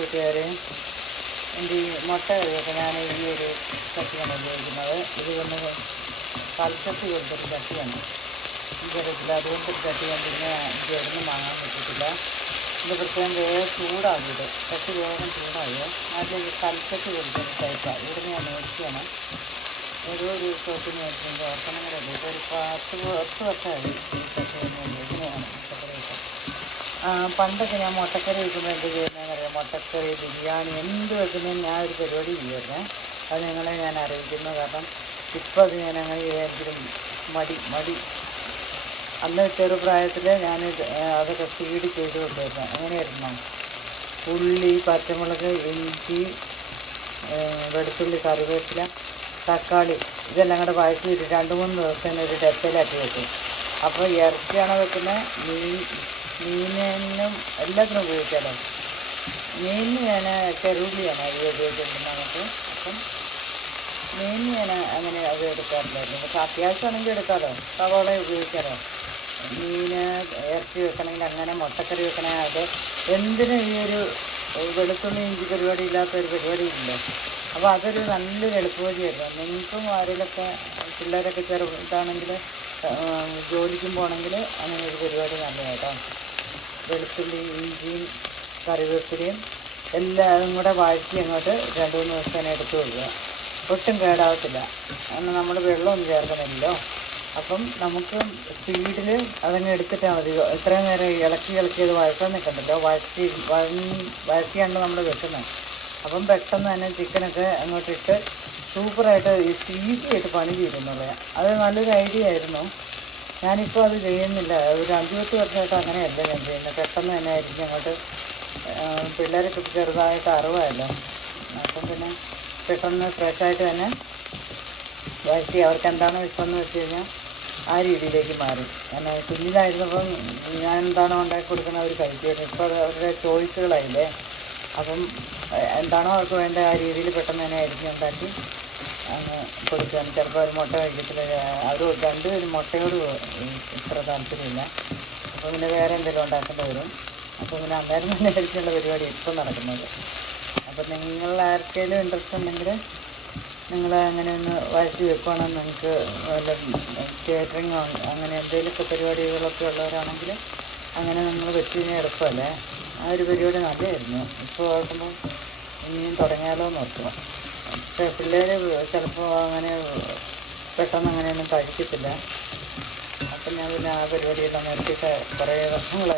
കൂട്ടുകാരെ, എൻ്റെ ഈ മുട്ട കറിയൊക്കെ ഞാൻ ഈ ഒരു ചട്ടിയാണ് ഉപയോഗിക്കുന്നത്. ഇത് വന്ന് കൽച്ചട്ടി കൊടുത്തൊരു ചട്ടിയാണ്. എനിക്കറിയത്തില്ല, അതുകൊണ്ടൊരു ചട്ടി ഞാൻ പിന്നെ എനിക്ക് എവിടുന്ന് വാങ്ങാൻ പറ്റത്തില്ല. ഇത് പ്രത്യേകം വേഗം ചൂടാകിയത്, ചട്ടി വേഗം ചൂടാകുക. അതിലേക്ക് കൽച്ചട്ടി കൊടുത്തൊരു ടൈപ്പാണ്. ഇവിടുന്ന് ഞാൻ മേടിക്കുകയാണ്. ഏതോ ഒരു ഷോപ്പിൽ മേടിച്ചിട്ടുണ്ട്. ഓർക്കണമെങ്കിലല്ലേ, ഇപ്പോൾ ഒരു 10 വർഷമായി ഈ ചട്ടി തന്നെ ഉപയോഗിക്കുന്നതാണ് മുട്ടക്കറിയൊക്കെ. പണ്ടൊക്കെ ഞാൻ മുട്ടക്കറി വെക്കുമ്പോൾ എന്ത് ചെയ്യുന്നതെന്ന് അറിയാം, മുട്ടക്കറി ബിരിയാണി എന്ത് വെക്കുന്നതിന് ഞാൻ ഒരു പരിപാടി ചെയ്യുമായിരുന്നേ. അത് നിങ്ങളെ ഞാൻ അറിയിക്കുന്നു. കാരണം ഇപ്പം അത് ഞാൻ അങ്ങനെ ചെയ്യാനും മടി. അന്ന് ചെറുപ്രായത്തിൽ ഞാൻ അതൊക്കെ സ്പീഡ് ചെയ്ത് കൊണ്ടുവരുന്നത്. അങ്ങനെയായിരുന്നു. ഉള്ളി, പച്ചമുളക്, ഇഞ്ചി, വെളുത്തുള്ളി, കറിവേപ്പില, തക്കാളി ഇതെല്ലാം കൂടെ വഴറ്റിയിട്ട് 2-3 ദിവസം ഒരു ഡപ്പയിലാക്കി വെക്കും. അപ്പോൾ ഇറച്ചിയാണോ വെക്കുന്നത്, മീനിനും എല്ലാത്തിനും ഉപയോഗിക്കാമല്ലോ. മീനിന് ഞാൻ ചെറുള്ളിയാണ് അത് ഉപയോഗിച്ചിട്ടുണ്ട് നമുക്ക്. അപ്പം മീനിന് ഞാൻ അങ്ങനെ അത് എടുക്കാറില്ലായിരുന്നു. പക്ഷെ അത്യാവശ്യമാണെങ്കിൽ എടുക്കാമല്ലോ, സവാള ഉപയോഗിക്കാമല്ലോ. മീൻ ഇറച്ചി വെക്കണമെങ്കിൽ അങ്ങനെ, മുട്ടക്കറി വെക്കണമെങ്കിൽ അത് എന്തിനും ഈ ഒരു വെളുത്തുള്ളി ഇഞ്ചി പരിപാടി ഇല്ലാത്തൊരു പരിപാടി ഇല്ലല്ലോ. അപ്പോൾ അതൊരു നല്ലൊരു എളുപ്പവഴിയായിരുന്നു. നിങ്ങൾക്കും ആരെങ്കിലൊക്കെ പിള്ളേരൊക്കെ ഇതാണെങ്കിൽ ജോലിക്കും പോകണമെങ്കിൽ അങ്ങനെ ഒരു പരിപാടി നല്ലതാട്ടോ. വെളുത്തുള്ളി ഇഞ്ചിയും കറിവേപ്പിലയും എല്ലാതും കൂടെ വഴറ്റി അങ്ങോട്ട് 2-3 ദിവസം എടുത്ത് വെക്കുക. ഒട്ടും കേടാവത്തില്ല, കാരണം നമ്മൾ വെള്ളമൊന്നും ചേർക്കുന്നില്ലല്ലോ. അപ്പം നമുക്ക് സ്പീഡിൽ അതങ്ങ് എടുത്തിട്ടാൽ മതി. ഇത്രയും നേരം ഇളക്കി അത് വഴറ്റാൻ നിൽക്കണ്ടല്ലോ. വഴറ്റിയാണ് നമ്മൾ വെക്കുന്നത്. അപ്പം പെട്ടെന്ന് തന്നെ ചിക്കനൊക്കെ അങ്ങോട്ടിട്ട് സൂപ്പറായിട്ട് ഈസിയായിട്ട് പണി ചെയ്യുന്നുള്ളത്. അത് നല്ലൊരു ഐഡിയ ആയിരുന്നു. ഞാനിപ്പോൾ അത് ചെയ്യുന്നില്ല. ഒരു 5-10 വർഷമായിട്ട് അങ്ങനെയല്ല ഞാൻ ചെയ്യുന്നത്. പെട്ടെന്ന് തന്നെ ആയിരിക്കും അങ്ങോട്ട്. പിള്ളേരൊക്കെ ചെറുതായിട്ട് അറിവായല്ലോ. അപ്പം പിന്നെ പെട്ടെന്ന് ഫ്രഷായിട്ട് തന്നെ വഴറ്റി അവർക്ക് എന്താണോ ഇഷ്ടമെന്ന് വെച്ച് കഴിഞ്ഞാൽ ആ രീതിയിലേക്ക് മാറി. കാരണം കുഞ്ഞിലായിരുന്നപ്പം ഞാൻ എന്താണോ ഉണ്ടാക്കി കൊടുക്കുന്നത് അവർ കഴിക്കുമായിരുന്നു. ഇപ്പോൾ അവരുടെ ചോയ്സുകളായില്ലേ. അപ്പം എന്താണോ അവർക്ക് വേണ്ട ആ രീതിയിൽ പെട്ടെന്ന് തന്നെ ആയിരിക്കും ഉണ്ടാക്കി അങ്ങ് കൊടുക്കാൻ. ചിലപ്പോൾ ഒരു മുട്ട കഴിക്കത്തില്ല. അവർ 2 പേരും മുട്ടയോട് ഇത്ര താല്പര്യമില്ല. അപ്പോൾ പിന്നെ വേറെ എന്തെങ്കിലും ഉണ്ടാക്കേണ്ടി വരും. അപ്പോൾ പിന്നെ അന്നേരം തന്നെ കഴിക്കാനുള്ള പരിപാടി ഇപ്പം നടക്കുന്നത്. അപ്പം നിങ്ങൾ ആർക്കെങ്കിലും ഇൻട്രസ്റ്റ് ഉണ്ടെങ്കിൽ നിങ്ങൾ അങ്ങനെ ഒന്ന് വഴറ്റി വെക്കുകയാണെന്ന്, നിങ്ങൾക്ക് വല്ല കേറ്ററിങ്ങോ അങ്ങനെ എന്തെങ്കിലുമൊക്കെ പരിപാടികളൊക്കെ ഉള്ളവരാണെങ്കിൽ അങ്ങനെ നമ്മൾ വെച്ച് കഴിഞ്ഞാൽ എളുപ്പമല്ലേ. ആ ഒരു പരിപാടി നല്ലതായിരുന്നു. ഇപ്പോൾ ഓർക്കുമ്പോൾ ഇനിയും തുടങ്ങിയാലോ എന്ന് ഓർക്കണം. പക്ഷേ പിള്ളേർ ചിലപ്പോൾ അങ്ങനെ പെട്ടെന്ന് അങ്ങനെയൊന്നും കഴിക്കത്തില്ല. അപ്പം ഞാൻ പിന്നെ ആ പരിപാടിയെല്ലാം നിർത്തിയിട്ട് കുറേ വർഷങ്ങളായി.